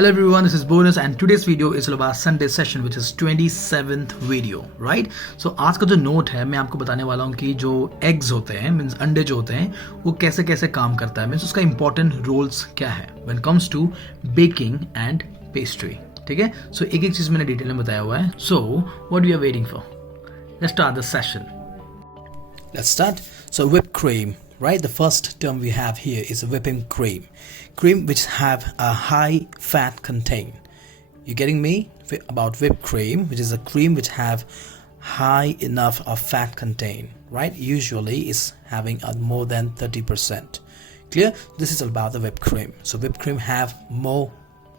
Hello everyone, this is Bonus and today's video is all about Sunday session which is 27th video, right? So आज का जो note है मैं आपको बताने वाला हूँ कि जो एग्स होते हैं मीन्स अंडे जो होते हैं वो कैसे कैसे काम करता है मीन्स उसका इंपॉर्टेंट रोल्स क्या है when comes to baking and pastry. ठीक है, सो एक एक चीज़ मैंने डिटेल में बताया हुआ है. So what we are waiting for, let's start the session. Let's start. So whipped cream, right? The first term we have here is whipping cream. Cream which have a high fat content. You getting me? About whipped cream, which is a cream which have high enough of fat content, right? Usually is having a more than 30%. Clear? This is about the whipped cream. So whipped cream have more,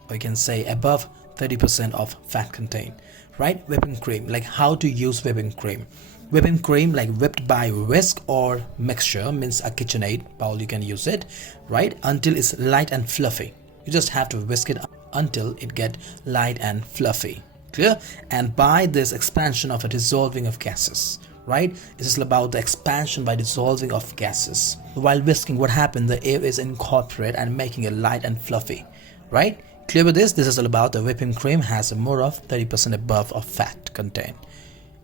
or you can say above 30% of fat content, right? Whipping cream, like how to use whipping cream. Whipping cream like whipped by whisk or mixture means a KitchenAid bowl you can use it, right? Until it's light and fluffy. You just have to whisk it until it get light and fluffy. Clear? And by this expansion of a dissolving of gases, right? This is about the expansion by dissolving of gases. While whisking, what happened? The air is incorporated and making it light and fluffy, right? Clear with this? This is all about the whipping cream has a more of 30% above of fat content.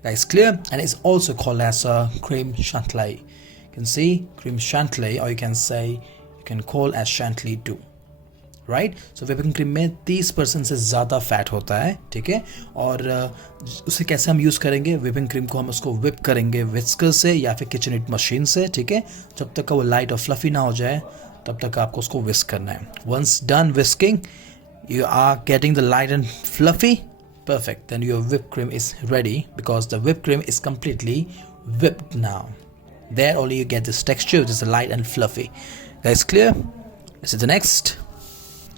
Guys, clear? And it's also called as a cream chantilly. You can see cream chantilly, or you can say you can call as chantilly too, right? So whipping cream में 30% से ज़्यादा fat होता है, ठीक है. और उसे कैसे हम यूज़ करेंगे? whipping cream को हम उसको whip करेंगे whisker से या फिर KitchenAid मशीन से, ठीक है. जब तक का वो लाइट और फ्लफी ना हो जाए तब तक आपको उसको whisk करना है. Once done whisking, you are getting the light and fluffy. Perfect. Then your whipped cream is ready because the whipped cream is completely whipped now. There only you get this texture which is light and fluffy. Guys, clear? This is the next.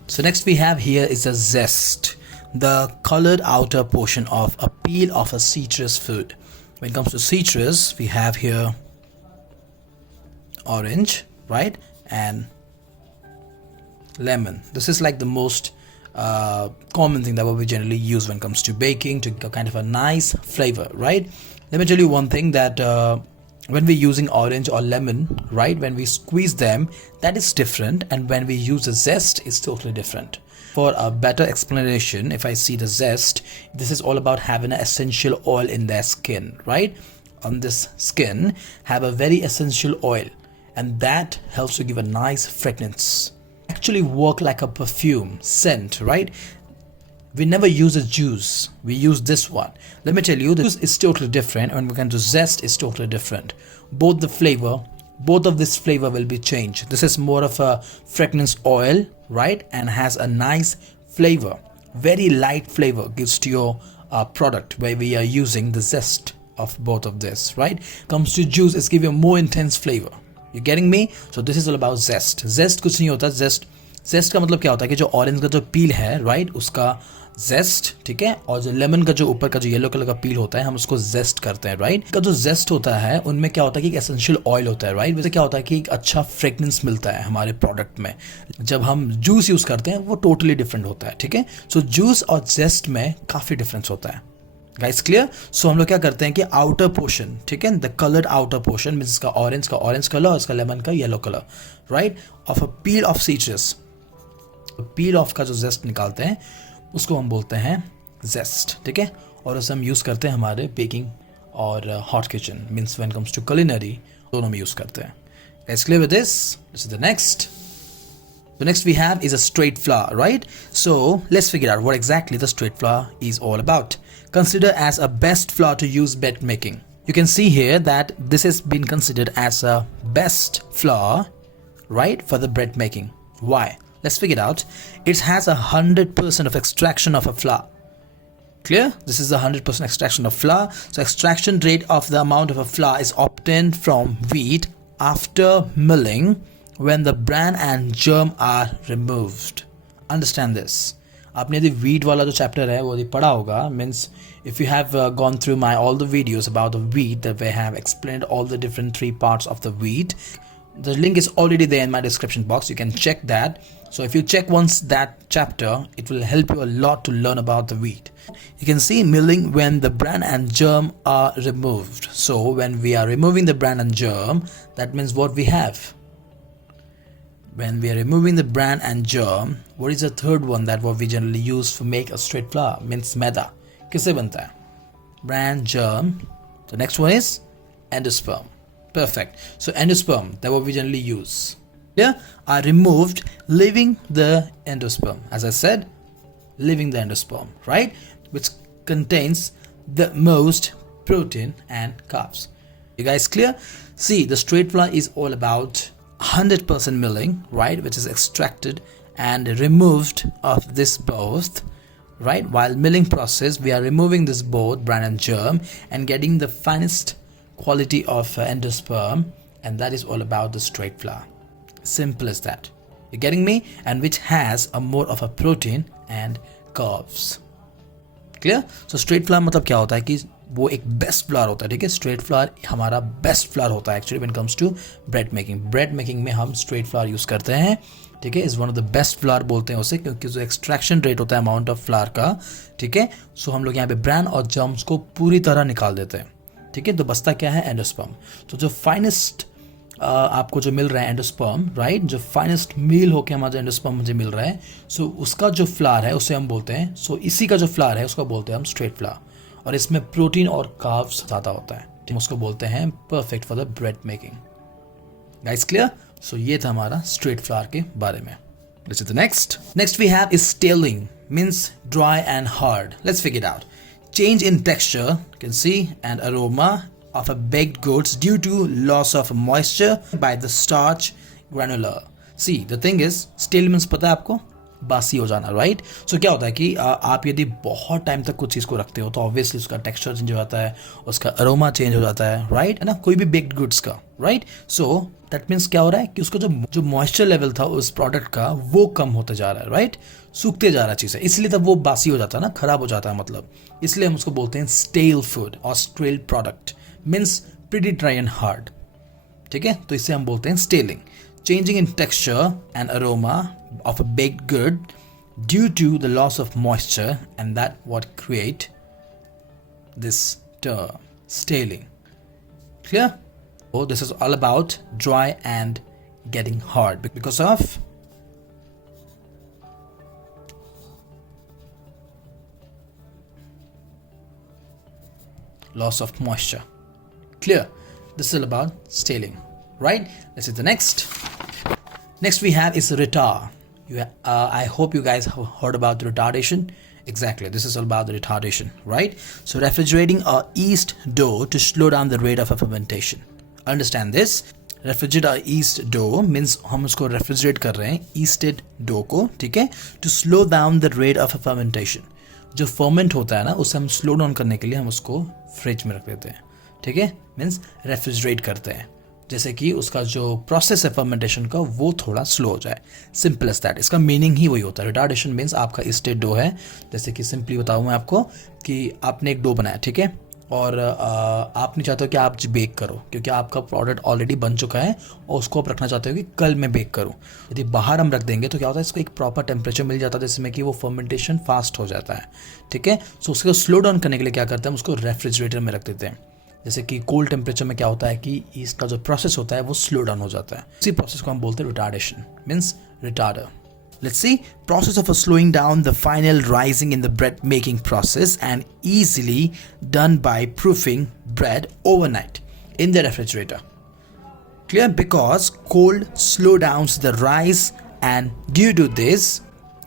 So next we have here is the zest, the colored outer portion of a peel of a citrus fruit. When it comes to citrus, we have here orange, right, and lemon. This is like the most common thing that we generally use when it comes to baking to get kind of a nice flavor, right? Let me tell you one thing that when we're using orange or lemon, right, when we squeeze them, that is different, and when we use the zest, it's totally different. For a better explanation, if I see the zest, this is all about having an essential oil in their skin, right? On this skin have a very essential oil, and that helps to give a nice fragrance. Actually work like a perfume scent, right? We never use a juice, we use this one. Let me tell you, the juice is totally different, and when we come to zest is totally different. Both of this flavor will be changed. This is more of a fragrance oil, right, and has a nice flavor, very light flavor gives to your product where we are using the zest of both of this, right? Comes to juice, it's give you more intense flavor. You getting me? So this is all about zest. Zest कुछ नहीं होता. Zest का मतलब क्या होता है कि जो ऑरेंज का जो पील है, राइट, उसका zest, ठीक है, और जो लेमन का जो ऊपर का जो येलो कलर का पील होता है हम उसको zest करते हैं, राइट. का जो zest होता है उनमें क्या होता है कि एक एसेंशियल ऑयल होता है, राइट. वैसे क्या होता है कि एक अच्छा फ्रेगनेंस मिलता है हमारे प्रोडक्ट में. जब हम जूस यूज करते हैं वो टोटली डिफरेंट होता है, ठीक है. सो जूस और zest में काफी डिफरेंस होता है. Guys, clear? सो हम लोग क्या करते हैं कि आउटर पोर्शन, ठीक है, the coloured outer portion means इसका ऑरेंज कलर और इसका लेमन का yellow colour, right, of a peel of citrus. Peel of का जो जेस्ट निकालते हैं उसको हम बोलते हैं जेस्ट, ठीक है. और उसे हम यूज़ करते हैं हमारे बेकिंग और hot kitchen means when comes to culinary, दोनों में यूज़ करते हैं. Guys, clear with this? This is the next. The next we have is a straight flour, right? So let's figure out what exactly the straight flour is all about. Consider as a best flour to use bread making. You can see here that this has been considered as a best flour, right, for the bread making. Why? Let's figure it out. It has 100% of extraction of a flour. Clear? This is the 100% extraction of flour. So extraction rate of the amount of a flour is obtained from wheat after milling, when the bran and germ are removed. Understand this. आपने यदि wheat वाला जो chapter है वो यदि पढ़ा होगा, means if you have gone through my all the videos about the wheat that we have explained all the different three parts of the wheat, the link is already there in my description box. You can check that. So if you check once that chapter, it will help you a lot to learn about the wheat. You can see milling when the bran and germ are removed. So when we are removing the bran and germ, that means what we have. When we are removing the bran and germ, what is the third one that what we generally use to make a straight flour? Means मैदा. किससे बनता है? Bran, germ. The next one is endosperm. Perfect. So endosperm, that what we generally use. Here are removed, leaving the endosperm. As I said, leaving the endosperm, right? Which contains the most protein and carbs. You guys clear? See, the straight flour is all about 100% milling, right? Which is extracted and removed of this both, right? While milling process, we are removing this both bran and germ and getting the finest quality of endosperm, and that is all about the straight flour. Simple as that. You're getting me? And which has a more of a protein and carbs. Clear? So straight flour मतलब क्या होता है कि वो एक best flour होता है, ठीक है? स्ट्रेट फ्लावर हमारा बेस्ट फ्लावर होता है actually when comes to bread making. Bread making में हम स्ट्रेट फ्लावर यूज करते हैं, ठीक है? Is one of the best flour बोलते हैं उसे, क्योंकि जो एक्सट्रैक्शन रेट होता है अमाउंट ऑफ फ्लावर का, ठीक है? सो हम लोग यहाँ पे ब्रान और जर्म्स को पूरी तरह निकाल देते हैं, ठीक है? तो बचता क्या है? एंडोस्पर्म. तो जो फाइनेस्ट आपको जो मिल रहा है एंडोस्पर्म, राइट? जो फाइनेस्ट मील होके हमारा जो एंडोस्पर्म मुझे मिल रहा है, सो उसका जो फ्लावर है उसे हम बोलते हैं, सो इसी का जो फ्लावर है उसको बोलते हैं हम स्ट्रेट फ्लावर. और इसमें प्रोटीन और कार्ब्स ज़्यादा होता है, ठीक? उसको बोलते हैं perfect for the bread making. Guys clear? So ये था हमारा स्ट्रेट फ्लावर के बारे में. Let's do the next. Next we have is staling, means dry and hard. Let's figure it out. Change in texture, you can see, and aroma of a baked goods due to loss of moisture by the starch granular. See, the thing is, stale means पता है आपको? बासी हो जाना, right? सो क्या होता है कि आप यदि बहुत टाइम तक कुछ चीज़ को रखते हो तो ऑब्वियसली उसका टेक्सचर चेंज हो जाता है, उसका अरोमा चेंज हो जाता है, राइट? है ना? कोई भी बेक्ड गुड्स का, राइट? सो दैट मीन्स क्या हो रहा है कि उसका जो मॉइस्चर लेवल था उस प्रोडक्ट का वो कम होते जा रहा है, राइट? सूखते जा रहा है चीज़ें, इसलिए तब वो बासी हो जाता है ना, खराब हो जाता है मतलब. इसलिए हम उसको बोलते हैं स्टेल फूड और stale product. Means pretty dry and hard, ठीक है? तो इसे हम बोलते हैं staling. Changing in texture and aroma of a baked good due to the loss of moisture, and that what create this term staling. Clear? Oh, this is all about dry and getting hard because of loss of moisture. Clear? This is all about staling, right? Let's see the next. Next we have is retard. I hope you guys have heard about retardation. Exactly, this is all about the retardation, right? So refrigerating a yeast dough to slow down the rate of fermentation. Understand this? Refrigerate a yeast dough means हम उसको refrigerate कर रहे हैं yeasted dough को, ठीक है? To slow down the rate of fermentation. जो ferment होता है ना, उसे हम slow down करने के लिए हम उसको फ्रिज में रख देते हैं, ठीक है? मीन्स रेफ्रिजरेट करते हैं, जैसे कि उसका जो प्रोसेस है फर्मेंटेशन का वो थोड़ा स्लो हो जाए. Simple as that. इसका मीनिंग ही वही होता है. रिटार्डेशन मीन्स आपका स्टेट डो है, जैसे कि सिंपली बताऊँ मैं आपको कि आपने एक डो बनाया, ठीक है? और आप नहीं चाहते हो कि आप बेक करो, क्योंकि आपका प्रोडक्ट ऑलरेडी बन चुका है और उसको आप रखना चाहते हो कि कल मैं बेक करूँ. यदि बाहर हम रख देंगे तो क्या होता है, इसको एक प्रॉपर टेम्परेचर मिल जाता है जिसमें कि वो फर्मेंटेशन फास्ट हो जाता है, ठीक है? सो उसको स्लो डाउन करने के लिए क्या करते हैं, हम उसको रेफ्रिजरेटर में रख देते हैं. जैसे कि कोल्ड टेम्परेचर में क्या होता है कि इसका जो प्रोसेस होता है वो स्लो डाउन हो जाता है. इसी प्रोसेस को हम बोलते हैं retardation, means retarder. Let's see, process of slowing down the final rising in the bread making process and easily done by proofing bread overnight in the refrigerator. Clear? Because cold slow downs the rise, and due to this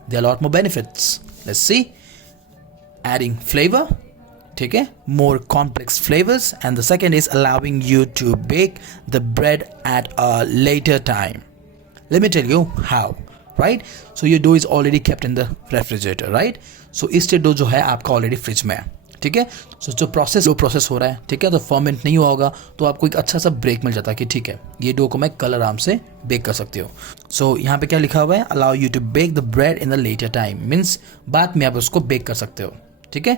there are a lot more benefits. Let's see, adding flavor, ठीक है? More complex flavors, and the second is allowing you to bake the bread at a later time. Let me tell you how. Right? So your dough is already kept in the refrigerator, right? So इससे dough जो है आपका already fridge में है, ठीक है? सो जो लो process हो रहा है, ठीक है? तो फर्मेंट नहीं हुआ होगा, तो आपको एक अच्छा सा ब्रेक मिल जाता है कि ठीक है, ये डो को मैं कल आराम से बेक कर सकती हूँ. सो यहाँ पे क्या लिखा हुआ है, allow you to bake the bread in the later time, means बाद में आप उसको बेक कर सकते हो, ठीक है?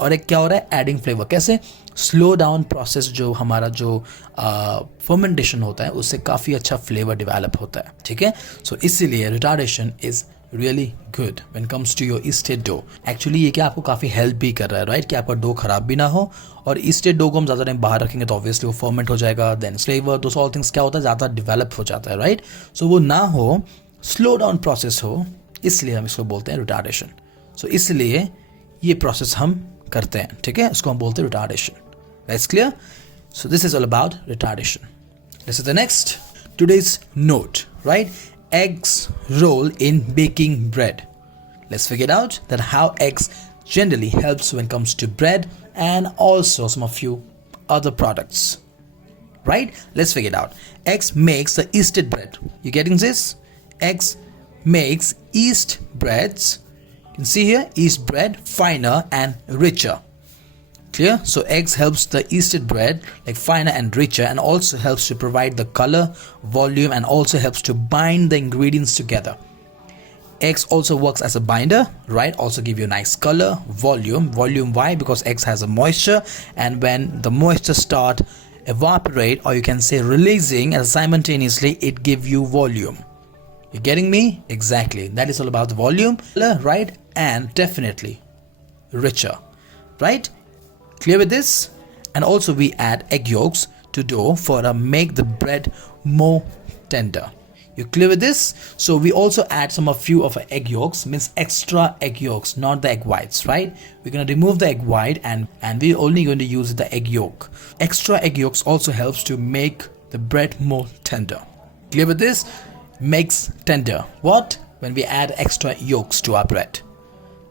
और एक क्या हो रहा है, एडिंग फ्लेवर. कैसे? स्लो डाउन प्रोसेस, जो हमारा जो फर्मेंटेशन होता है उससे काफ़ी अच्छा फ्लेवर डेवलप होता है, ठीक है? सो इसीलिए retardation is really good when comes to your yeasted dough. Actually ये क्या आपको काफ़ी हेल्प भी कर रहा है, राइट, कि आपका डो खराब भी ना हो. और yeasted dough को हम ज़्यादा टाइम बाहर रखेंगे तो ऑब्वियसली वो फर्मेंट हो जाएगा, then flavour, those all things क्या होता है, ज़्यादा डेवलप हो जाता है, राइट. सो वो ना हो, स्लो डाउन प्रोसेस हो, इसलिए हम इसको बोलते हैं रिटार्डेशन. सो इसलिए ये प्रोसेस हम करते हैं, ठीक है, इसको हम बोलते हैं retardation. That's clear. So this is all about retardation. This is the next today's note, right? Eggs role in baking bread. Let's figure out that how eggs generally helps when it comes to bread and also some of few other products, right? Let's figure it out. Eggs makes the yeasted bread. You getting this? Eggs makes yeast breads. You can see here, yeast bread finer and richer. Clear? So eggs helps the yeasted bread like finer and richer, and also helps to provide the color, volume, and also helps to bind the ingredients together. Eggs also works as a binder, right? Also give you nice color, volume. Why? Because eggs has a moisture, and when the moisture start evaporate, or you can say releasing, and simultaneously it give you volume. You getting me? Exactly. That is all about the volume, right? And definitely richer, right? Clear with this? And also we add egg yolks to dough for make the bread more tender. You clear with this? So we also add some of few of egg yolks, means extra egg yolks, not the egg whites, right? We're going to remove the egg white and we're only going to use the egg yolk. Extra egg yolks also helps to make the bread more tender. Clear with this? Makes tender. What? When we add extra yolks to our bread,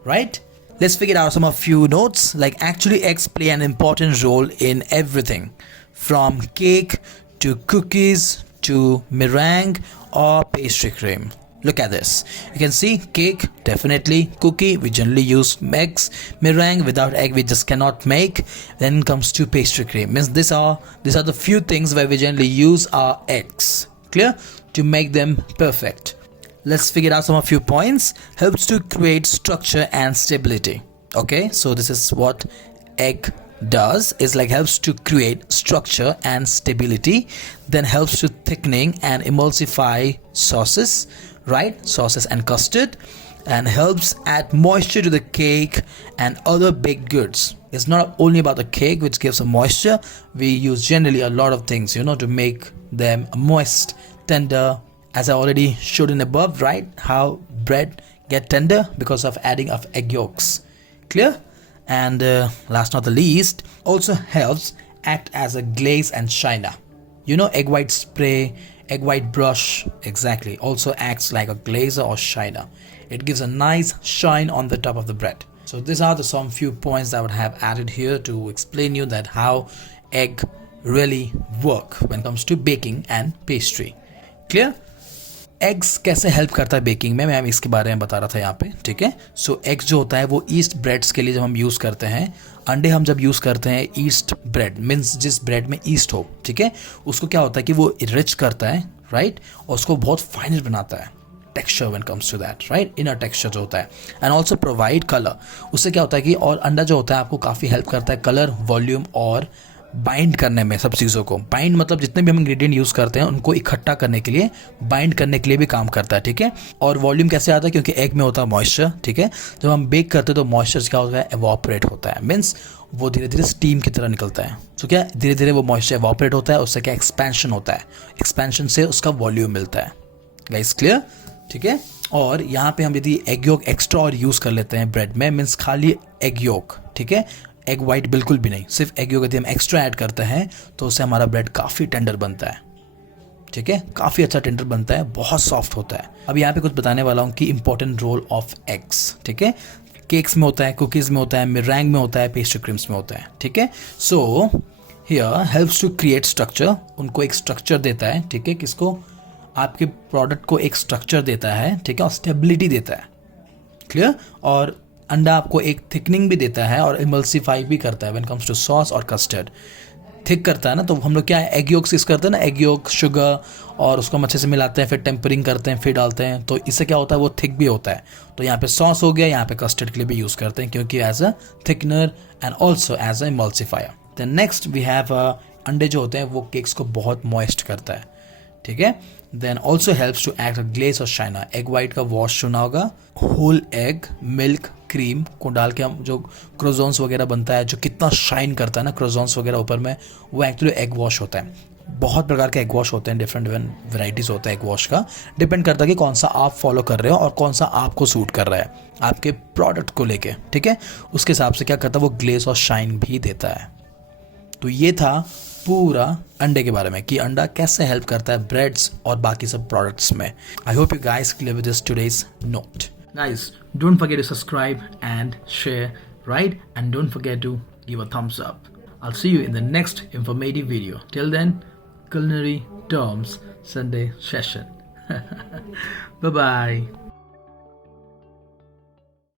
right? Let's figure out some of few notes. Like actually eggs play an important role in everything from cake to cookies to meringue or pastry cream. Look at this. You can see cake, definitely. Cookie, we generally use eggs. Meringue, without egg we just cannot make. Then comes to pastry cream. Means these are the few things where we generally use our eggs. Clear? To make them perfect. Let's figure out some of few points. Helps to create structure and stability. Okay, so this is what egg does, is like helps to create structure and stability. Then helps to thickening and emulsify sauces, right? Sauces and custard. And helps add moisture to the cake and other baked goods. It's not only about the cake which gives a moisture. We use generally a lot of things, to make them moist, tender. As I already showed in above, right? How bread get tender because of adding of egg yolks. Clear? And last not the least, also helps act as a glaze and shiner. Egg white spray, egg white brush, exactly. Also acts like a glazer or shiner. It gives a nice shine on the top of the bread. So these are some few points that I would have added here to explain you that how egg really work when it comes to baking and pastry. Clear? Eggs कैसे help करता है baking में, मैं इसके बारे में बता रहा था यहाँ पे, ठीक है. सो एग्स जो होता है वो ईस्ट ब्रेड्स के लिए जब हम यूज़ करते हैं, अंडे हम जब यूज़ करते हैं ईस्ट ब्रेड मीन्स जिस ब्रेड में ईस्ट हो, ठीक है, उसको क्या होता है कि वो रिच करता है, राइट, और उसको बहुत फाइनर बनाता है. Texture when comes to that, right, inner texture जो होता है. And also provide colour. उससे क्या होता है कि और अंडा जो होता है आपको काफ़ी हेल्प करता है कलर, वॉल्यूम और बाइंड करने में. सब चीज़ों को बाइंड मतलब जितने भी हम इंग्रेडिएंट यूज़ करते हैं उनको इकट्ठा करने के लिए, बाइंड करने के लिए भी काम करता है, ठीक है. और वॉल्यूम कैसे आता है, क्योंकि एग में होता है मॉइस्चर, ठीक है. जब हम बेक करते हैं तो मॉइस्चर क्या होता है, एवॉपरेट होता है, मीन्स वो धीरे धीरे स्टीम की तरह निकलता है. तो क्या धीरे धीरे वो मॉइस्चर एवॉपरेट होता है, उससे क्या एक्सपेंशन होता है, एक्सपेंशन से उसका वॉल्यूम मिलता है. Guys clear? ठीक है. और यहाँ पे हम यदि एग योक एक्स्ट्रा और यूज़ कर लेते हैं ब्रेड में, मीन्स खाली एग योक, ठीक है, एग वाइट बिल्कुल भी नहीं, सिर्फ एग योक यदि हम एक्स्ट्रा ऐड करते हैं तो उससे हमारा ब्रेड काफ़ी टेंडर बनता है, ठीक है, काफ़ी अच्छा टेंडर बनता है, बहुत सॉफ्ट होता है. अब यहाँ पे कुछ बताने वाला हूँ कि इंपॉर्टेंट रोल ऑफ एग्स, ठीक है. केक्स में होता है, कुकीज़ में होता है, मिरैंग में होता है, पेस्ट्री क्रीम्स में होता है, ठीक है. So here helps to create structure, उनको एक स्ट्रक्चर देता है, ठीक है, किसको, आपके प्रोडक्ट को एक स्ट्रक्चर देता है, ठीक है, और स्टेबिलिटी देता है. क्लियर? और अंडा आपको एक थिकनिंग भी देता है और इमल्सिफाई भी करता है व्हेन कम्स टू सॉस और कस्टर्ड. थिक करता है ना, तो हम लोग क्या है एग योक यूज़ करते हैं ना, एग योक शुगर, और उसको हम अच्छे से मिलाते हैं, फिर टेम्परिंग करते हैं, फिर डालते हैं, तो इससे क्या होता है वो थिक भी होता है. तो यहाँ पे सॉस हो गया, यहाँ पे कस्टर्ड के लिए भी यूज़ करते हैं क्योंकि as a thickener and also as a emulsifier. Then next we have अंडे जो होते हैं वो केक्स को बहुत मॉइस्ट करता है, ठीक है. Then also helps to act a glaze और शाइनर. एग वाइट का वॉश सुना होगा. होल एग, मिल्क, क्रीम को डाल के हम जो क्रोजोन्स वगैरह बनता है, जो कितना शाइन करता है ना क्रोजोन्स वगैरह ऊपर में, वो एक्चुअली एग वॉश होता है. बहुत प्रकार के एग वॉश होते हैं, डिफरेंट डिफरेंट वेराइटीज़ होता है एग वॉश का. डिपेंड करता है कि कौन सा आप फॉलो कर रहे हो और कौन सा आपको सूट कर रहा है आपके प्रोडक्ट को लेके. ठीक है, उसके हिसाब से क्या करता है वो ग्लेस और शाइन भी देता है. तो ये था पूरा अंडे के बारे में कि अंडा कैसे हेल्प करता है ब्रेड्स और बाकी सब प्रोडक्ट्स में. I hope you guys clear with this today's note. Guys, don't forget to subscribe and share, right? And don't forget to give a thumbs up. I'll see you in the next informative video. Till then, Culinary Terms Sunday session. Bye bye.